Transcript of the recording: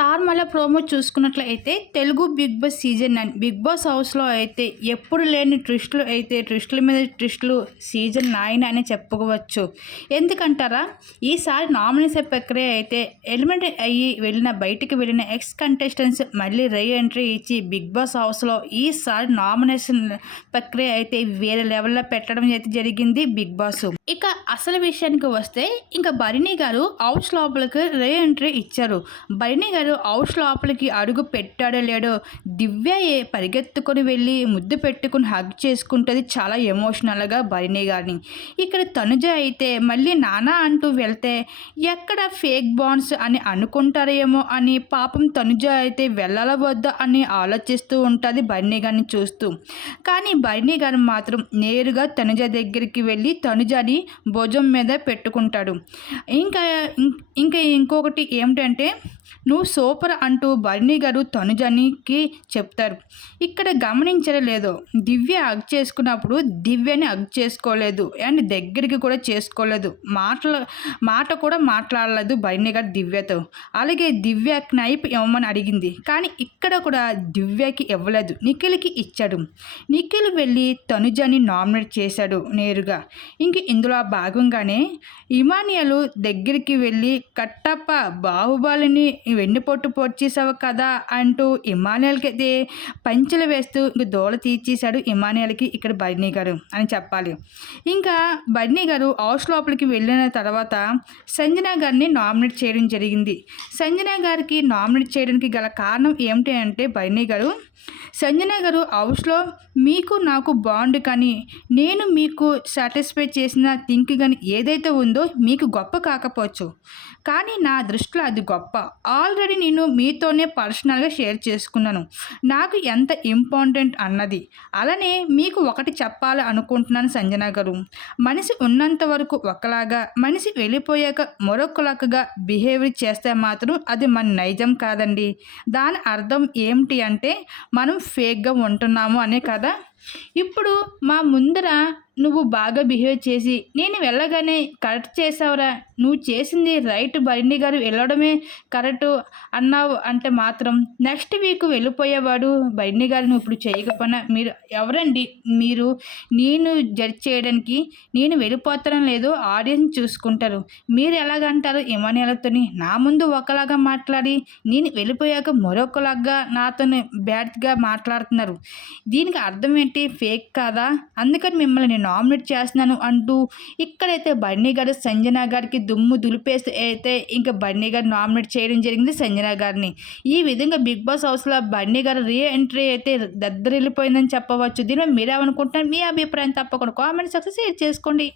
Star మళ్ళీ promo చూసుకున్నట్లయితే Telugu Bigg Boss season nine. Bigg Boss హౌస్లో అయితే ఎప్పుడు లేని ట్విస్టులు అయితే ట్విస్టుల మీద ట్విస్టులు సీజన్ నైన్ అని చెప్పుకోవచ్చు. ఎందుకంటారా? ఈసారి నామినేషన్ ప్రక్రియ అయితే ఎలిమెంట్ అయ్యి వెళ్ళిన బయటికి వెళ్ళిన ఎక్స్ కంటెస్టెంట్స్ మళ్ళీ రీ ఎంట్రీ ఇచ్చి బిగ్ బాస్ హౌస్లో ఈసారి నామినేషన్ ప్రక్రియ అయితే వేరే లెవెల్లో పెట్టడం అయితే జరిగింది బిగ్ బాస్. ఇక అసలు విషయానికి వస్తే ఇంకా భరిణి గారు హౌస్ లోపలికి రీ ఎంట్రీ ఇచ్చారు. భరిణి గారు హౌస్ లోపలికి అడుగు పెట్టాడో లేడో దివ్య పరిగెత్తుకొని వెళ్ళి ముద్దు పెట్టుకుని హగ్ చేసుకుంటుంది చాలా ఎమోషనల్గా భరిణి గారిని. ఇక్కడ తనుజ అయితే మళ్ళీ నానా అంటూ వెళ్తే ఎక్కడ ఫేక్ బాండ్స్ అని అనుకుంటారేమో అని పాపం తనుజ అయితే వెళ్ళాల వద్దా అని ఆలోచిస్తూ ఉంటుంది భరిణి గారిని చూస్తూ. కానీ భరిణి గారు మాత్రం నేరుగా తనుజ దగ్గరికి వెళ్ళి తనుజని భుజం మీద పెట్టుకుంటాడు. ఇంకా ఇంకా ఇంకొకటి ఏమిటంటే నువ్వు సూపర్ అంటూ భరణి గారు తనుజనికి చెప్తారు. ఇక్కడ గమనించడం లేదు దివ్య హగ్ చేసుకున్నప్పుడు దివ్యని హగ్ చేసుకోలేదు. అండ్ దగ్గరికి కూడా చేసుకోలేదు. మాటల మాట కూడా మాట్లాడలేదు భరణి గారు దివ్యతో. అలాగే దివ్య నైప్ ఇవ్వమని అడిగింది. కానీ ఇక్కడ కూడా దివ్యకి ఇవ్వలేదు. నిఖిల్కి ఇచ్చాడు. నిఖిల్ వెళ్ళి తనుజని నామినేట్ చేశాడు నేరుగా. ఇంక ఇందులో భాగంగానే ఇమానియలు దగ్గరికి వెళ్ళి కట్టప్ప బాహుబలిని వెన్నుపొట్టు పొడిచేసావు కదా అంటూ ఇమానుయల్కి అయితే పంచులు వేస్తూ ఇంక దోళ తీర్చేశాడు ఇమానుయల్కి ఇక్కడ బర్నీ గారు అని చెప్పాలి. ఇంకా బర్నీ గారు హౌస్ లోపలికి వెళ్ళిన తర్వాత సంజన గారిని నామినేట్ చేయడం జరిగింది. సంజన గారికి నామినేట్ చేయడానికి గల కారణం ఏమిటి అంటే బర్నీ గారు సంజన గారు హౌస్లో మీకు నాకు బాండ్ కానీ నేను మీకు సాటిస్ఫై చేసిన థింక్ కానీ ఏదైతే ఉందో మీకు గొప్ప కాకపోవచ్చు. కానీ నా దృష్టిలో అది గొప్ప. ఆల్రెడీ నేను మీతోనే పర్సనల్గా షేర్ చేసుకున్నాను. నాకు ఎంత ఇంపార్టెంట్ అన్నది. అలానే మీకు ఒకటి చెప్పాలి అనుకుంటున్నాను సంజన గారు. మనిషి ఉన్నంత వరకు ఒకలాగా మనిషి వెళ్ళిపోయాక మరొకలాగా బిహేవియర్ చేస్తే మాత్రం అది మన నైజం కాదండి. దాని అర్థం ఏమిటి అంటే మనం ఫేక్గా ఉంటున్నాము అనే కదా? ఇప్పుడు మా ముందర నువ్వు బాగా బిహేవ్ చేసి నేను వెళ్ళగానే కరెక్ట్ చేసావురా. నువ్వు చేసింది రైట్ బరిణి గారు వెళ్ళడమే కరెక్ట్ అన్నావు అంటే మాత్రం నెక్స్ట్ వీక్ వెళ్ళిపోయేవాడు బరిణి గారు నువ్వు ఇప్పుడు చేయకపోయినా మీరు ఎవరండి? మీరు నేను జడ్జ్ చేయడానికి నేను వెళ్ళిపోతానని లేదు ఆడియన్స్ చూసుకుంటారు. మీరు ఎలాగంటారు ఇమానియాలతోని నా ముందు ఒకలాగా మాట్లాడి నేను వెళ్ళిపోయాక మరొకలాగా నాతో బ్యాడ్గా మాట్లాడుతున్నారు. దీనికి అర్థం ఏంటి? ఫేక్ కాదా? అందుకని మిమ్మల్ని నేను నామినేట్ చేస్తున్నాను అంటూ ఇక్కడైతే బన్నీ గారు సంజన గారికి దుమ్ము దులిపేస్తే అయితే ఇంకా బన్నీ గారు నామినేట్ చేయడం జరిగింది సంజన గారిని. ఈ విధంగా బిగ్ బాస్ హౌస్లో బన్నీ గారు రీ ఎంట్రీ అయితే దద్దరిల్లిపోయిందని చెప్పవచ్చు. దీనిలో మీరేమనుకుంటున్నారు? మీ అభిప్రాయం తప్పకుండా కామెంట్ సక్సెస్ షేర్ చేసుకోండి.